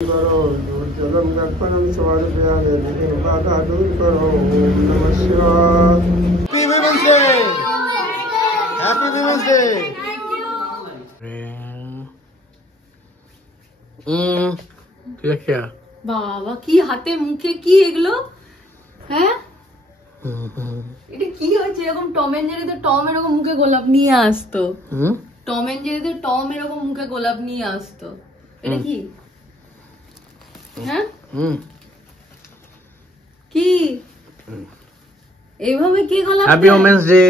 करो जलम दर्पणम समर्पयामि निर्बाधा दूर करो ओम नमः शिवाय। Happy women's day, happy women's day. क्या বাবা কি হাতে মুখে কি এগুলো? হ্যাঁ এটা কি হচ্ছে? এরকম টম এন্ড জেরিতে টম এরকম মুখে গোলাপ নিয়ে আসতো। টম এন্ড জেরিতে টম এরকম মুখে গোলাপ নিয়ে আসতো। এটা কি? হ্যাঁ কি এইভাবে কি গোলাপ? Happy women's day.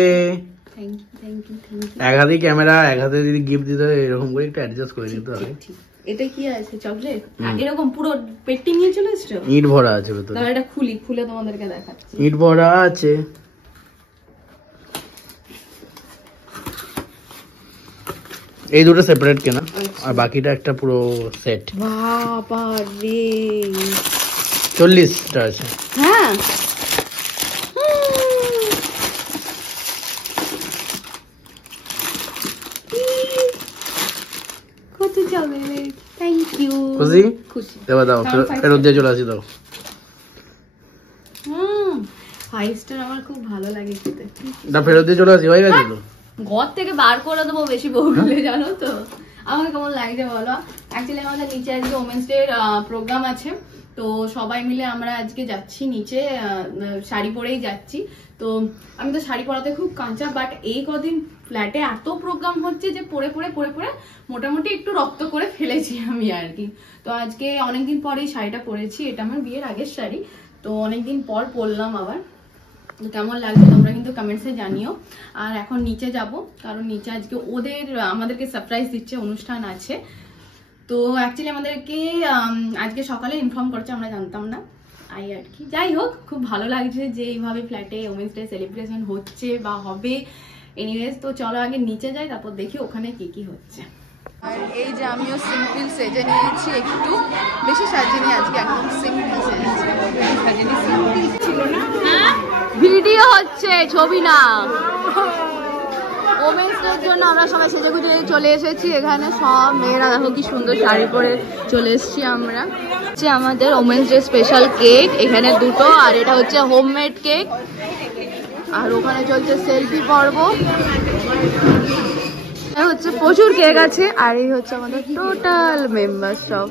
Thank you thank you thank you. এক হাতে ক্যামেরা, এক হাতে যদি গিফট দিতে হয় এরকম করে একটু অ্যাডজাস্ট করে নিতে হবে। এটা কি আছে? চকলেট? এরকম পুরো পেটি নিয়ে চলে এসছো? ইট ভরা আছে ভেতরে। তাহলে এটা খুলে তোমাদেরকে দেখাচ্ছি। ইট ভরা আছে। এই দুটো সেপারেট কেনা আর বাকিটা একটা পুরো সেট। বাবা রে 40টা আছে। হ্যাঁ কত যাবে? Thank you. খুশি? খুশি। এবার দাও, ফেরত দিয়ে চলে আসি। দাও। ফাইভ স্টার আমার খুব ভালো লাগে খেতে। না ফেরত দিয়ে চলে আসি, হয়ে গেছে তো। ঘর থেকে বার করে দেবো বেশি বললে, জানো তো। আমাকে কেমন লাগছে বলো? অ্যাকচুয়ালি আমাদের নিচে আজকে ওমেন্স ডে প্রোগ্রাম আছে, তো সবাই মিলে আমরা আজকে যাচ্ছি নিচে, শাড়ি পরেই যাচ্ছি। তো আমি তো শাড়ি পরাতে খুব কাঁচা, বাট এই কদিন ফ্ল্যাটে এত প্রোগ্রাম হচ্ছে যে পরে পরে মোটামুটি একটু রক্ত করে ফেলেছি আমি আর কি। তো আজকে অনেকদিন পরে এই শাড়িটা পরেছি, এটা আমার বিয়ের আগের শাড়ি, তো অনেকদিন পর পরলাম আবার। কেমন লাগছে তোমরা কিন্তু কমেন্টসে জানিও। আর এখন নিচে যাব, কারণ নিচে আজকে আমাদেরকে সারপ্রাইজ দিচ্ছে, অনুষ্ঠান আছে। তো অ্যাকচুয়ালি আমাদেরকে আজকে সকালে ইনফর্ম করছে, আমরা জানতাম না আর কি। যাই হোক, খুব ভালো লাগছে যে এইভাবে ফ্ল্যাটে ওমেন্স ডে সেলিব্রেশন হচ্ছে বা হবে। এনিওয়েজ, তো চলো আগে নিচে যাই, তারপর দেখি ওখানে কি কি হচ্ছে। আর এই যে আমিও সিম্পল সেজে নিয়েছি, একটু বেশি সাজিনি আজকে, একদম সিম্পল সেজেছি। ছিল না, ভিডিও হচ্ছে, ছবি না। ওমেন্স ডের জন্য আমরা সবাই সেজে গুজে চলে এসেছি এখানে। সব মেয়েরা দেখো কি সুন্দর শাড়ি পরে চলে এসেছি আমরা। হচ্ছে আমাদের ওমেন্স ডে স্পেশাল কেক, এখানে দুটো, আর এটা হচ্ছে হোমমেড কেক। আর ওখানে চলছে সেলফি পর্ব, হচ্ছে প্রচুর কেক আছে। আর এই হচ্ছে আমাদের টোটাল মেম্বার সব।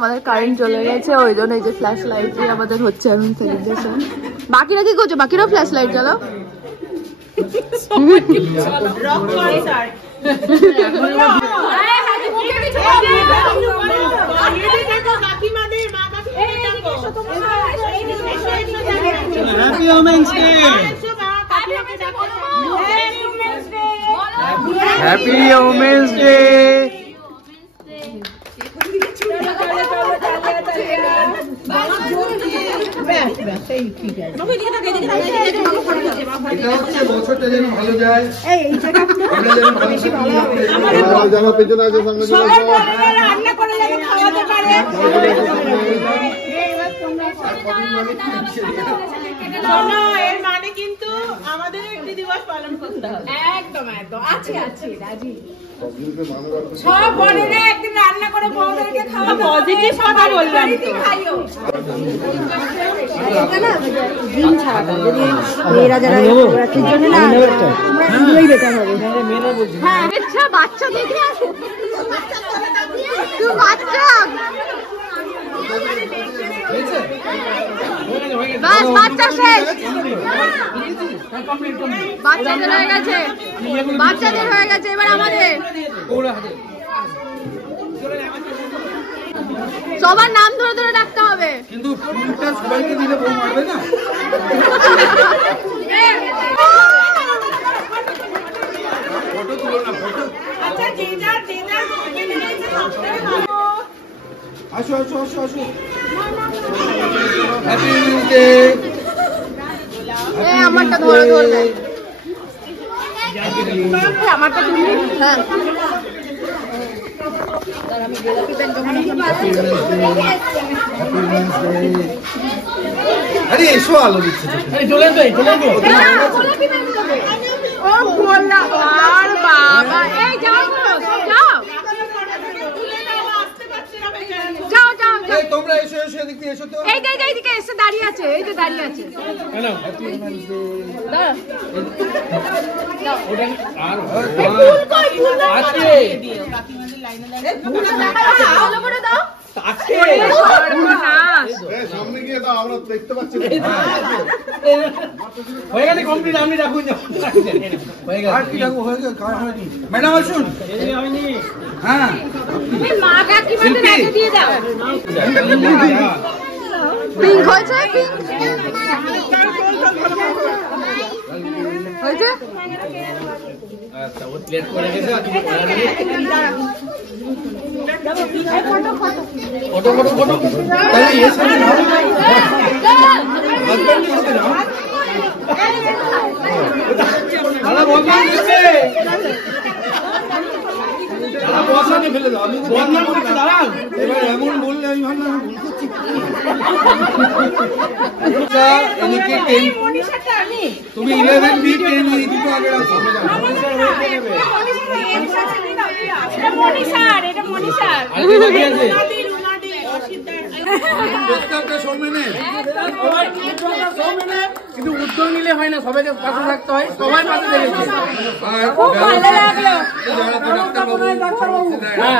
আমাদের কারেন্ট চলে গেছে, ওই জন্য এই যে ফ্ল্যাশ লাইট আমাদের হচ্ছে এখন সেলিব্রেশন। বাকিরা কি করছো? বাকিরাও ফ্ল্যাশ লাইট জ্বালাও। Happy women's day. বছরটা যেন ভালো যায়, এর মানে কিন্তু আমাদের একটি দিবস পালন করতে হবে। একদম একদম আছে আছে রাজি। সব বড়রা একদিন রান্না করে বড়দেরকে খাওয়া, পজিটিভ কথা বললাম তো। খাইও দিন ছাড়া যদি মেয়েরা যারা রাত্রির জন্য না আমরা বেটার হবে। হ্যাঁ আচ্ছা, বাচ্চা দেখে আসো, তুই বাচ্চা বাস, বাচ্চা শেষ, বাচ্চাদের হয়ে গেছে, বাচ্চাদের হয়ে গেছে, এবার আমাদের সবার নাম ধরে ধরে ডাকতে হবে। কিন্তু ফুলটা সবাইকে দিলে বউ মারবে না। ফটো তুলো না, ফটো। আচ্ছা যে যার আসো আসো আসো আসো। Happy birthday. এই আমারটা ধরে ধরবে, আমারটা তুমি। হ্যাঁ আর আমি গোলাপি প্যান্ট যখন আরে এসো, আলো দিচ্ছে। আরে চলে যাই, চলে যাবো। ও বললা আর বাবা, এই যাও যাও। তোমরা এসো এসো এদিকে এসো তো। এইদিকে এসে দাঁড়িয়ে আছে, এই যে দাঁড়িয়ে আছে। হ্যালো ওটা আর আছে ভালো করে দাও। আছে সামনে গিয়ে দাও, আমরা দেখতে পাচ্ছি না। হয়ে গেছে কমপ্লিট। আপনি রাখুন, হয়ে গেছে। আর কি রাখবো? হয়ে গেছে, খাওয়া হয়নি। ম্যাডাম আসুন। হয়নি। হ্যাঁ তুমি মা কাকিমাকে রেখে দিয়ে দাও। পিঙ্ক হয়েছে, পিঙ্ক হয়েছে। আচ্ছা ও প্লেট করে গেছে। ফটো ফটো ফটো তাহলে এর সাথে হাজবেন্ড সাথে যাও। আলা বদনাম করছে, আলা বদনাম ফেলে দাও। আমি বদনাম করছি, দাঁড়ান। এবার এমন বললে আমি ভাবলাম ভুল করছি। এদিকে 10 মনীষাটা আমি তুমি 11 বি 10 এই দুটো আগে রাখো। এটা মনীষার, এটা মনীষার। আর কি বাকি আছে? প্রত্যেকটা সম্মেলনে কিন্তু উদ্যোগ নিলে হয় না, সবাইকে পাশে থাকতে হয়। সবাই পাশে দেখেছে। খুব ভালো লাগলো, যারা তো ডাক্তারবাবু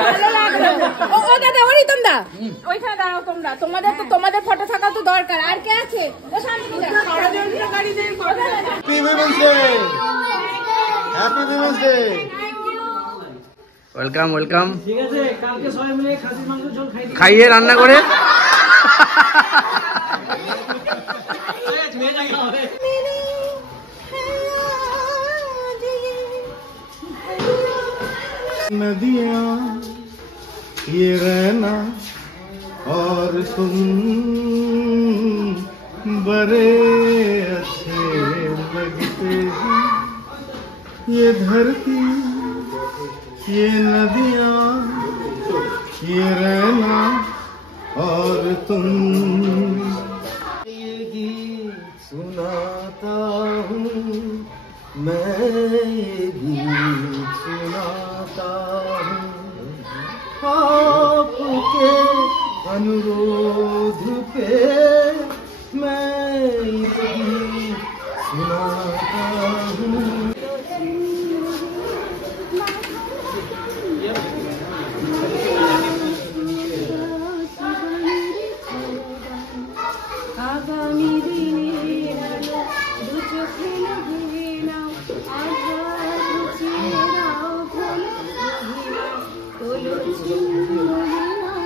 ভালো লাগলো। ও দাদা, ও রিতম দা, ওইখানে দাঁড়াও তোমরা। তোমাদের ফটো থাকা তো দরকার। আর কে আছে? ও শান্তি দা, happy women's day. Happy women's day. Welcome welcome. ঠিক আছে, কালকে সবাই মিলে খাসির মাংস ঝোল খাইয়ে রান্না করে नदियाँ ये रहना और तुम बड़े अच्छे लगते हैं। ये धरती ये नदियाँ ये रहना और तुम। ये गीत सुनाता हूँ मैं, ये गीत सुनाता हूँ आपके अनुरोध पे। मैं ये गीत सुनाता हूँ। আগামী দিনের আলো দু চোখে লাগিয়ে নাও, আবার বুঝিয়ে দাও ভোলা বুঝিয়ে তোলো চুম্বনে নাও।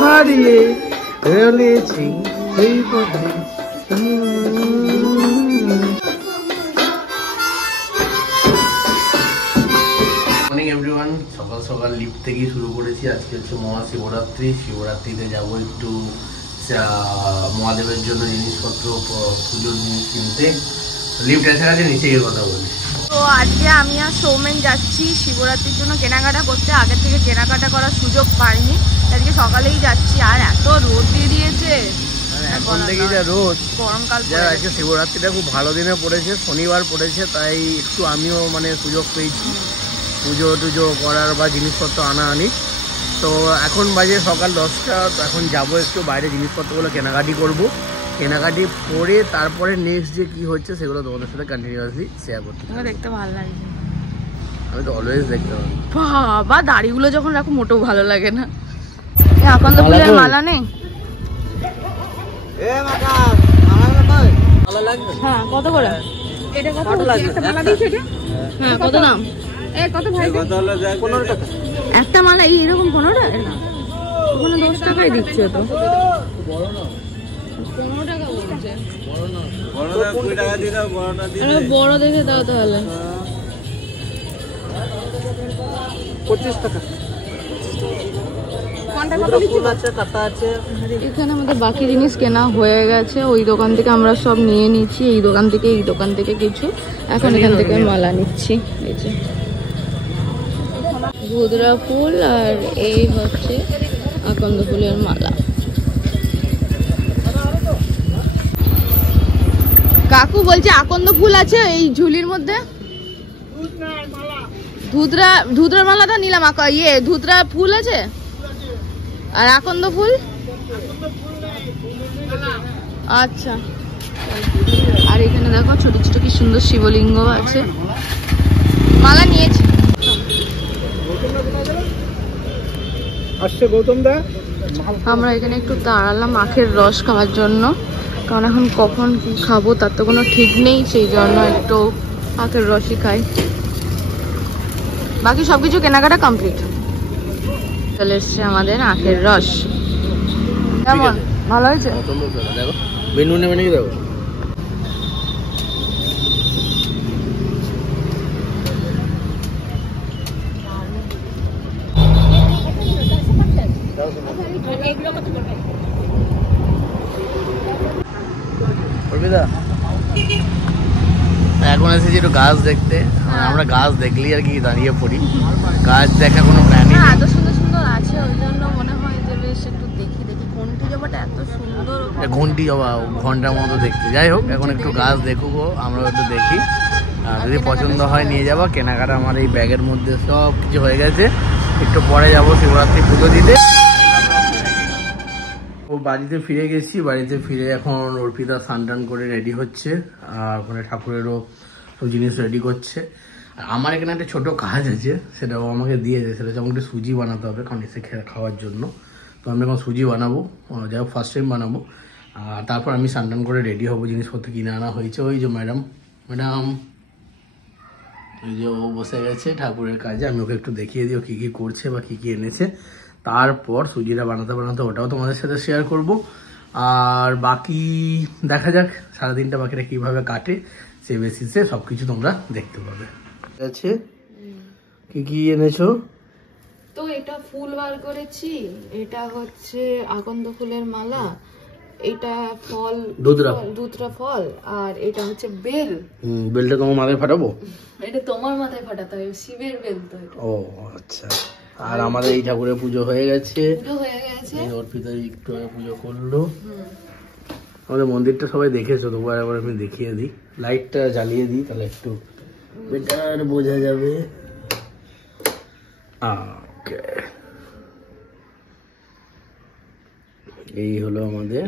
হারিয়ে ফেলেছি এই পথে। মর্নিং এভরিওয়ান, সকাল সকাল লিফট থেকেই শুরু করেছি। আজকে হচ্ছে মহাশিবরাত্রি। শিবরাত্রিতে যাব একটু মহাদেবের জন্য জিনিসপত্র, পুজোর জিনিস কিনতে। লিফট এসে গেছে, নিচে গিয়ে কথা বলি। তো আজকে আমি আর সৌমেন যাচ্ছি শিবরাত্রির জন্য কেনাকাটা করতে। আগের থেকে কেনাকাটা করার সুযোগ পাইনি, আজকে সকালেই যাচ্ছি। আর এত রোদ দিয়ে দিয়েছে, এখন থেকে যা রোদ, গরমকাল আজকে শিবরাত্রিটা খুব ভালো দিনে পড়েছে, শনিবার পড়েছে, তাই একটু আমিও মানে সুযোগ পেয়েছি পুজো টুজো করার বা জিনিসপত্র আনা আনি। তো এখন বাজে সকাল 10টা। এখন যাব একটু বাইরে, জিনিসপত্রগুলো কেনাকাটি করব। কেনাকাটি করে তারপরে নেক্সট যে কি হচ্ছে সেগুলো তোমাদের সাথে কন্টিনিউয়াসলি শেয়ার করতে। দেখতে ভালো লাগে। আমি তো অলওয়েজ দেখতে পাবো। বাবা, দাড়িগুলো যখন রাখো মোটেও ভালো লাগে না। এখন তো ফুলের মালা নেই। হ্যাঁ কত করে? এটা কত একটা মালা দিয়েছে এটা? হ্যাঁ কত দাম? কত ভাই? 15 টাকা একটা মালা। এইরকম 15 টাকা না, ওখানে 10 টাকায় দিচ্ছে তো। 15 টাকা বলছে। বড় দেখে দাও তাহলে। 25 টাকা। এখানে আমাদের বাকি জিনিস কেনা হয়ে গেছে, ওই দোকান থেকে আমরা সব নিয়ে নিচ্ছি, এই দোকান থেকে এই দোকান থেকে কিছু, এখন এখান থেকে মালা নিচ্ছি। এই যে ধুতরা ফুল আর এই হচ্ছে আকন্দ ফুলের মালা। কাকু বলছে আকন্দ ফুল আছে এই ঝুলির মধ্যে। ধুতরার মালাটা নিলাম, ধুতরা ফুল আছে আর আকন্দ ফুল। আচ্ছা, আর এখানে দেখো ছোট ছোট কি সুন্দর শিবলিঙ্গ আছে। মালা নিয়েছি। আমরা এখানে একটু দাঁড়ালাম আখের রস খাওয়ার জন্য, কারণ এখন কখন কি খাবো তার তো কোনো ঠিক নেই, সেই জন্য একটু আখের রসই খাই। বাকি সবকিছু কেনাকাটা কমপ্লিট। চলে এসছে আমাদের আখের রস। কেমন? ভালো হয়েছে? দেখো মেনু নেবে নাকি? দেখো এখন এসেছি একটু গাছ দেখতে। আমরা গাছ দেখলেই আর কি দাঁড়িয়ে পড়ি, গাছ দেখা কোনো প্ল্যানই নেই। এত সুন্দর সুন্দর আছে, ওই জন্য মনে হয় যে বেশ একটু দেখি ঘন্টি জবাটা এত সুন্দর। ঘন্টি জবা ঘন্টার মতো দেখতে। যাই হোক এখন একটু গাছ দেখুক, আমরা একটু দেখি, যদি পছন্দ হয় নিয়ে যাবো। কেনাকাটা আমার এই ব্যাগের মধ্যে সব কিছু হয়ে গেছে। একটু পরে যাবো শিবরাত্রি পুজো দিতে। ও বাড়িতে ফিরে গেছি, বাড়িতে ফিরে এখন অর্পিতা স্নান টান করে রেডি হচ্ছে, আর ওখানে ঠাকুরেরও সব জিনিস রেডি করছে। আর আমার এখানে একটা ছোট কাজ আছে, সেটাও আমাকে দিয়েছে, সেটা হচ্ছে আমাকে সুজি বানাতে হবে কারণ এসে খাওয়ার জন্য। তো আমি এখন সুজি বানাবো, যাই হোক ফার্স্ট টাইম বানাবো। আর তারপর আমি স্নান টান করে রেডি হবো, জিনিসপত্র কিনে আনা হয়েছে। ওই যে ম্যাডাম ওই যে ও বসে গেছে ঠাকুরের কাজে, আমি ওকে একটু দেখিয়ে দিই ও কী কী করছে বা কী কী এনেছে। তারপর সুজিটা বানাতে বানাতে ওটাও তোমাদের সাথে শেয়ার করব। আর বাকি দেখা যাক সারাদিনটা বাকিটা কীভাবে কাটে, সে বেসিসে সব কিছু তোমরা দেখতে পাবে। ঠিক আছে, কী কী এনেছো? তো এটা ফুল বার করেছি, এটা হচ্ছে আকন্দ ফুলের মালা, এটা ফল দুধরা ফল, আর এটা হচ্ছে বেল। বেলটা তোমার মাথায় ফাটাবো? এটা তোমার মাথায় ফাটাতে হবে, শিবের বেল তো এটা। ও আচ্ছা। আর আমাদের এই ঠাকুরের পুজো হয়ে গেছে, অর্পিতা একটু আগে পুজো করলো। আমাদের মন্দিরটা সবাই দেখেছো, তবু আরেকবার আমি দেখিয়ে দিই, লাইটটা জ্বালিয়ে দিই তাহলে একটু বেটার বোঝা যাবে। এই হলো আমাদের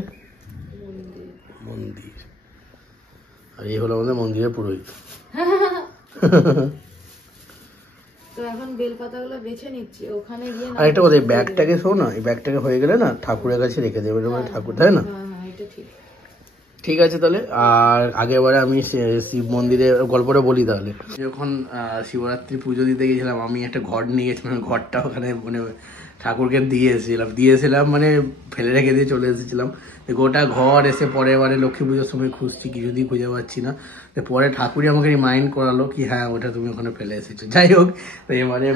মন্দির, আর এই হলো আমাদের মন্দিরের পুরোহিত। তো এখন বেলপাতাগুলো বেছে নিচ্ছি, ওখানে গিয়ে আর একটা কথা, এই ব্যাগটাকে শো না, এই ব্যাগটাকে হয়ে গেলে না ঠাকুরের কাছে রেখে দেবে, ঠাকুর, তাই না? ঠিক আছে তাহলে। আর আগেবারে আমি শিব মন্দিরের গল্পটা বলি তাহলে। যখন শিবরাত্রি পুজো দিতে গেছিলাম, আমি একটা ঘর নিয়ে গেছিলাম, ঘরটা ওখানে মানে ঠাকুরকে দিয়েছিলাম মানে ফেলে রেখে দিয়ে চলে এসেছিলাম। গোটা ঘর এসে পরের বারে লক্ষ্মী পুজোর সময় খুঁজছি, কিছুতেই খুঁজে পাচ্ছি না। পরে ঠাকুরই আমাকে রিমাইন্ড করালো কি হ্যাঁ ওটা তুমি ওখানে ফেলে এসেছো। যাই হোক এবারে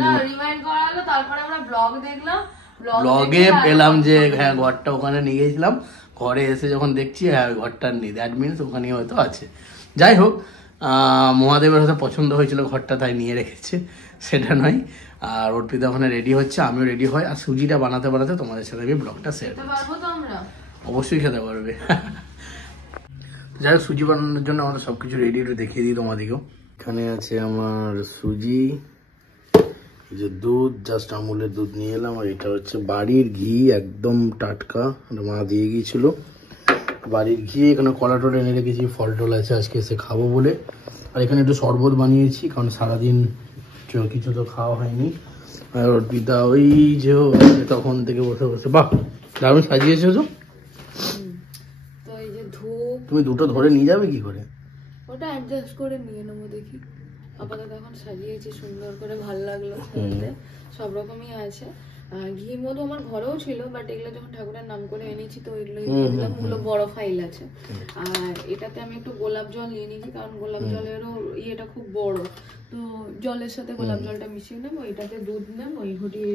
ব্লগে পেলাম যে হ্যাঁ ঘরটা ওখানে নিয়ে গেছিলাম, ঘরে এসে যখন দেখছি হ্যাঁ ঘরটা নেই, দ্যাট মিনস ওখানে হয়তো আছে। যাই হোক মহাদেবের হয়তো পছন্দ হয়েছিল ঘরটা, তাই নিয়ে রেখেছে, সেটা নয়। আর অর্পিতা ওখানে রেডি হচ্ছে, আমিও রেডি হয়। আর সুজিটা বানাতে বানাতে তোমাদের সাথে আমি ব্লগটা শেয়ার করছি। অবশ্যই খেতে পারবে। যাই হোক সুজি বানানোর জন্য আমাদের সবকিছু রেডি, একটু দেখিয়ে দিই তোমাদেরকেও। এখানে আছে আমার সুজি, যে দুধ, জাস্ট আমুলের দুধ নিয়ে এলাম। আর এটা হচ্ছে বাড়ির ঘি, একদম টাটকা, মা দিয়ে গিয়েছিল বাড়ির ঘি। এখানে কলা টলা এনে রেখেছি, ফল টল আছে আজকে এসে খাবো বলে। আর এখানে একটু শরবত বানিয়েছি, কারণ সারাদিন কিছু তো খাওয়া হয়নি। আর অর্পিতা ওই যে তখন থেকে বসে বসে, বাহ দারুণ সাজিয়েছো তো। তো এই যে ধূপ, তুমি দুটো ধরে নিয়ে যাবে কি করে? ওটা অ্যাডজাস্ট করে নিয়ে নেবো, দেখি। আপাতত এখন সাজিয়েছি সুন্দর করে, ভালো লাগলো দেখতে। সব রকমই আছে। ঘি মধু আমার ঘরেও ছিল, বাট এগুলো যখন ঠাকুরের নাম করে এনেছি তো এগুলোই দিলাম। ওগুলো বড় ফাইল আছে। আর এটাতে আমি একটু গোলাপ জল নিয়ে নিয়েছি, কারণ গোলাপ জলেরও ইয়েটা খুব বড়, তো জলের সাথে গোলাপ জলটা মিশিয়ে নেবো। এটাতে দুধ নেবো, এই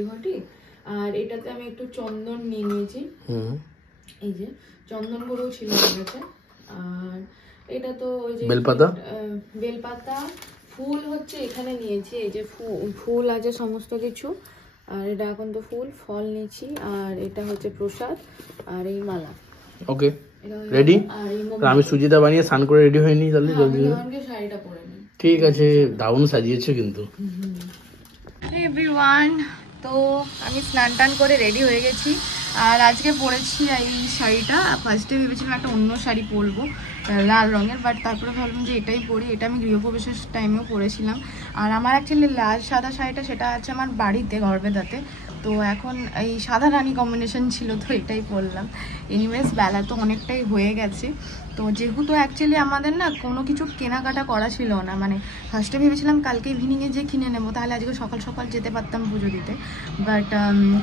ঘটি। আর এটাতে আমি একটু চন্দন নিয়ে নিয়েছি, এই যে চন্দন গুঁড়ো ছিল আমার কাছে। আর এটা তো ওই যে বেলপাতা, ফুল হচ্ছে এখানে নিয়েছি, এই যে ফুল আছে সমস্ত কিছু। আর এটা এখন তো ফুল ফল নিয়েছি। আর এটা হচ্ছে প্রসাদ, আর এই মালা। ওকে, রেডি। আমি সুজিটা বানিয়ে স্নান করে রেডি হয়ে নি, তাহলে জলদি শাড়িটা পরে নি। ঠিক আছে, দারুণ সাজিয়েছে কিন্তু। এভরিওয়ান, তো আমি স্নান টান করে রেডি হয়ে গেছি। আর আজকে পরেছি এই শাড়িটা। ফার্স্টে ভেবেছিলাম একটা অন্য শাড়ি পরবো লাল রঙের, বাট তারপরে ভাবলাম যে এটাই পরি। এটা আমি গৃহপ্রবেশের টাইমেও পরেছিলাম। আর আমার অ্যাকচুয়ালি লাল সাদা শাড়িটা সেটা আছে আমার বাড়িতে গড়বেতাতে, তো এখন এই সাদা রানী কম্বিনেশন ছিল, তো এটাই পরলাম। এনিওয়েজ বেলা তো অনেকটাই হয়ে গেছে, তো যেহেতু অ্যাকচুয়ালি আমাদের না কোনো কিছু কেনাকাটা করা ছিল না, মানে ফার্স্টে ভেবেছিলাম কালকে ইভিনিংয়ে যে কিনে নেবো, তাহলে আজকে সকাল সকাল যেতে পারতাম পুজো দিতে। বাট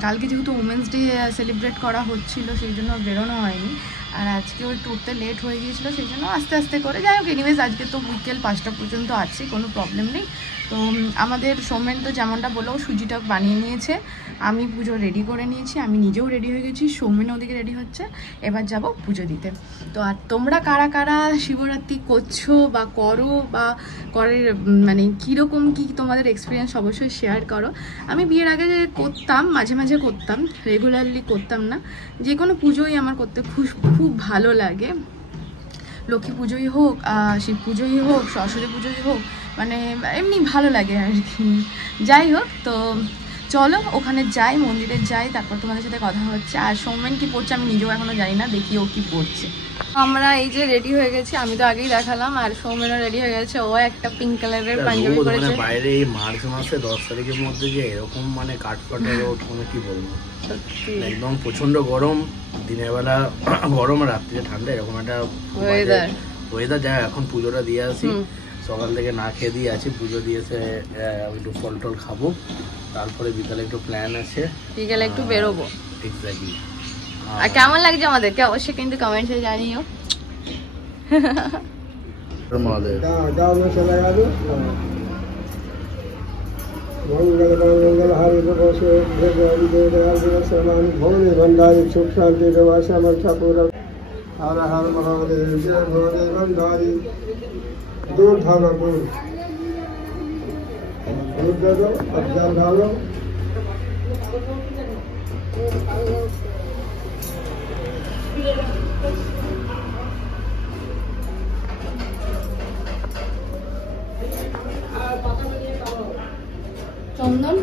কালকে যেহেতু উমেন্স ডে সেলিব্রেট করা হচ্ছিল, সেই জন্য বেরোনো হয়নি। আর আজকে ওই টুরতে লেট হয়ে গিয়েছিলো, সেই জন্য আস্তে আস্তে করে যাই হোক। এনিওয়েজ আজকে তো বিকেল 5টা পর্যন্ত আছে, কোনো প্রবলেম নেই। তো আমাদের সৌমেন তো যেমনটা বললো সুজিটা বানিয়ে নিয়েছে, আমি পুজো রেডি করে নিয়েছি, আমি নিজেও রেডি হয়ে গেছি, সৌমেন ওদিকে রেডি হচ্ছে। এবার যাব পুজো দিতে। তো আর তোমরা কারা কারা শিবরাত্রি করছো বা করো, বা করার মানে কীরকম কী তোমাদের এক্সপিরিয়েন্স অবশ্যই শেয়ার করো। আমি বিয়ের আগে করতাম, মাঝে মাঝে করতাম, রেগুলারলি করতাম না। যে কোনো পুজোই আমার করতে খুব ভালো লাগে, লক্ষ্মী পুজোই হোক, শিব পুজোই হোক, সরস্বতী পুজোই হোক, মানে এমনি ভালো লাগে আর কি। যাই হোক, তো চলো ওখানে যাই, মন্দিরে যাই, তারপর তোমাদের সাথে কথা হচ্ছে। আর সৌমেন কি পড়ছে আমি নিজেও এখনো জানি না, দেখি ও কি পড়ছে। আমরা এই যে রেডি হয়ে গেছি, আমি তো আগেই দেখালাম। আর সৌমেনও রেডি হয়ে গেছে, ও একটা পিঙ্ক কালারের পাঞ্জাবি পরেছে। বাইরে এই মার্চ মাসে 10 তারিখের মধ্যে যে এরকম মানে কাঠফাটা রোদ, কোনো কি বলবো, একদম প্রচন্ড গরম, দিনের বেলা গরম আর রাত্রিতে ঠান্ডা, এরকম একটা ওয়েদার। যা এখন পুজোটা দিয়ে আসি, সকাল থেকে না খেয়ে দিয়ে আছি, পুজো দিয়েছে একটু ফল টল খাবো, তারপরে বিকালে একটু প্ল্যান আছে, বিকালে একটু বেরোবো। এক্স্যাক্টলি। আর কেমন লাগছে আমাদেরকে অবশ্যই কিন্তু কমেন্টসে জানিও। गाँव में चला गया मंगल हरि समान भोले भंडारी सुख शांति श्यामल ठाकुर हर हर महादेव जय भोले भंडारी। दूध ढालो, दूध दे दो, अफजल ढालो। चंदन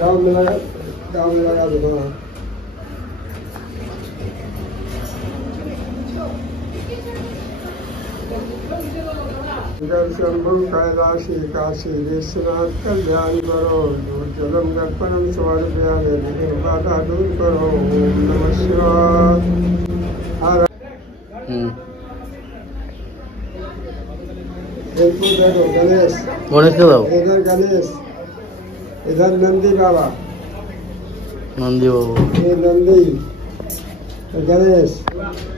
गाँव में लगा दो। शंभु कैलाशी काशी विश्वनाथ कल्याण करो, जलम दर्पणम समर्पयामि, लेकिन बाधा दूर करो। ओम नमः शिवाय। गणेश के दो, इधर गणेश, इधर नंदी बाबा, नंदी बाबा, ये नंदी गणेश,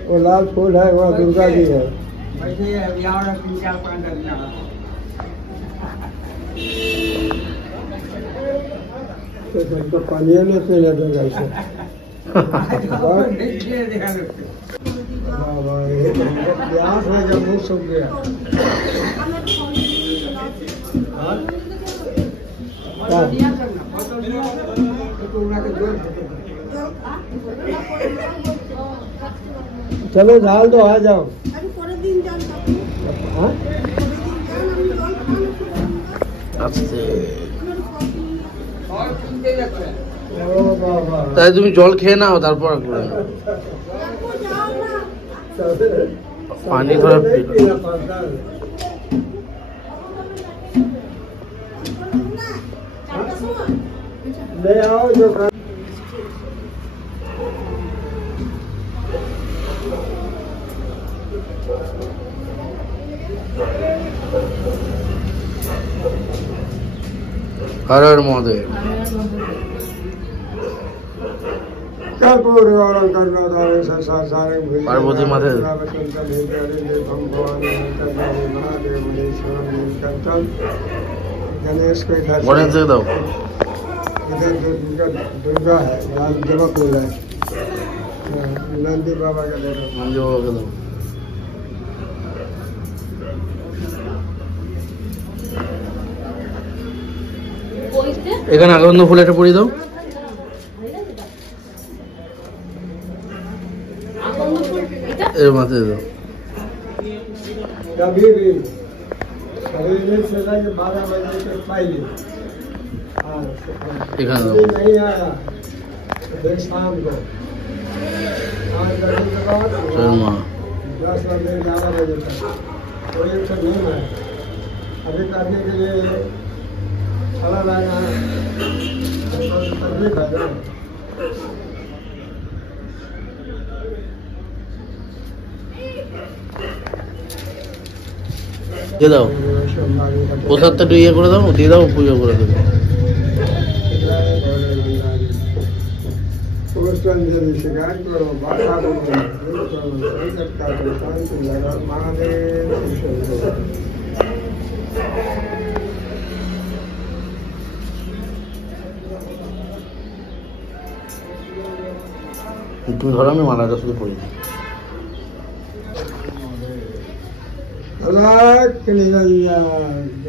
वो लाल फूल है वो दुर्गा जी है। तो पानी नहीं पीने देगा इसे। प्यास है जब मुँह सूख गया। चलो डाल दो, आ जाओ। তাই তুমি জল খেয়ে নাও, তারপর पानी थोड़ा ले आओ जो हर हर महादेव। पार्वती माता गणेश को इधर गणेश से दो। इधर दुर्गा है, लाल जमक हो रहा है। नंदी बाबा का दे दो। नंदी बाबा का दो। এখানে আগন্দ ফুল একটা পরিয়ে দাও। এর মাথায় দাও। कभी भी सवेरे से लेकर 12 बजे तक पाइए। एखाने दाओ। नहीं आया तो फिर शाम को 5 बजे के बाद शर्मा 10 बजे 11 बजे तक कोई अच्छा नहीं है। अभी करने के लिए चला जाना है तकलीफ है ना। দিয়ে দাও প্রসাদটা একটু ইয়ে করে দাও, দিয়ে দাও, পুজো করে দেবো। पुष्पांजलि शिकार करो, बाधा करो, सकता तो शांति लगा महादेव। তুমি ধরো, আমি মালাটা শুধু পড়ি। अलग निरंजन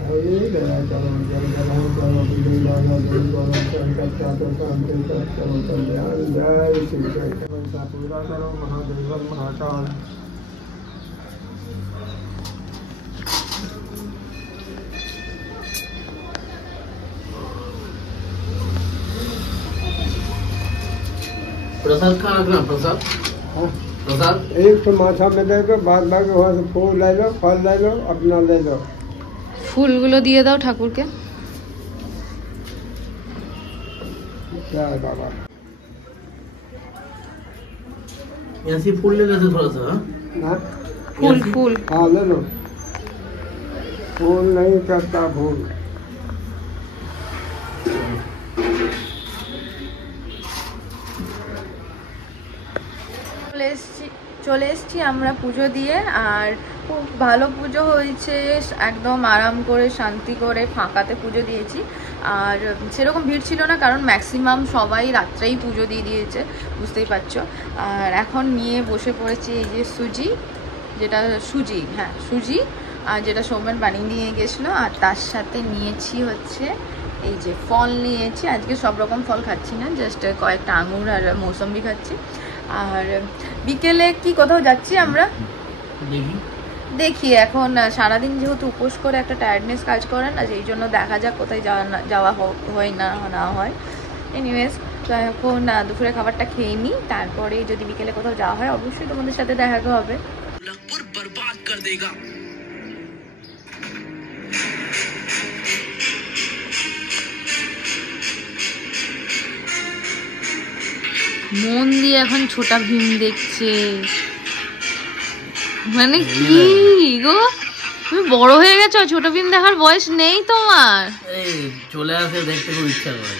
हरि दया करो, जय करो, करो विजय लाला जय करो, संकटा तो शांति करो, कल्याण जय श्री कृष्ण। पूरा करो महादेव महाकाल। प्रसाद खाना रखना, प्रसाद प्रसाद एक तो माथा में दे दो, बाद बाकी वहाँ से फूल ले लो, फल ले लो, अपना ले लो। ফুলগুলো দিয়ে দাও ঠাকুরকে। जय बाबा। ऐसी फूल ले लेते थोड़ा सा। हाँ ফুল ফুল हाँ ले लो। फूल नहीं करता भूल। চলে এসছি আমরা পুজো দিয়ে, আর খুব ভালো পুজো হয়েছে, একদম আরাম করে শান্তি করে ফাঁকাতে পুজো দিয়েছি। আর সেরকম ভিড় ছিল না, কারণ ম্যাক্সিমাম সবাই রাত্রেই পুজো দিয়ে দিয়েছে, বুঝতেই পারছো। আর এখন নিয়ে বসে পড়েছি এই যে সুজি, যেটা সুজি, হ্যাঁ সুজি, আর যেটা সৌমেন বানিয়ে নিয়ে গেছিলো। আর তার সাথে নিয়েছি হচ্ছে এই যে ফল নিয়েছি। আজকে সব রকম ফল খাচ্ছি না, জাস্ট কয়েকটা আঙুর আর মৌসম্বি খাচ্ছি। আর বিকেলে কি কোথাও যাচ্ছি আমরা দেখি। এখন সারাদিন যেহেতু উপোস করে একটা টায়ার্ডনেস কাজ করে না, সেই জন্য দেখা যাক কোথায় যাওয়া হয় না হয়। এনিওয়েজ, তো এখন দুপুরে খাবারটা খেয়ে নিই, তারপরে যদি বিকেলে কোথাও যাওয়া হয় অবশ্যই তোমাদের সাথে দেখা হবে। बर्बाद कर देगा। মন দিয়ে এখন ছোটা ভীম দেখছে, মানে কি গো, তুমি বড় হয়ে গেছো, ছোট ভীম দেখার বয়স নেই তোমার। এই চলে আসে, দেখতে খুব ইচ্ছা করে।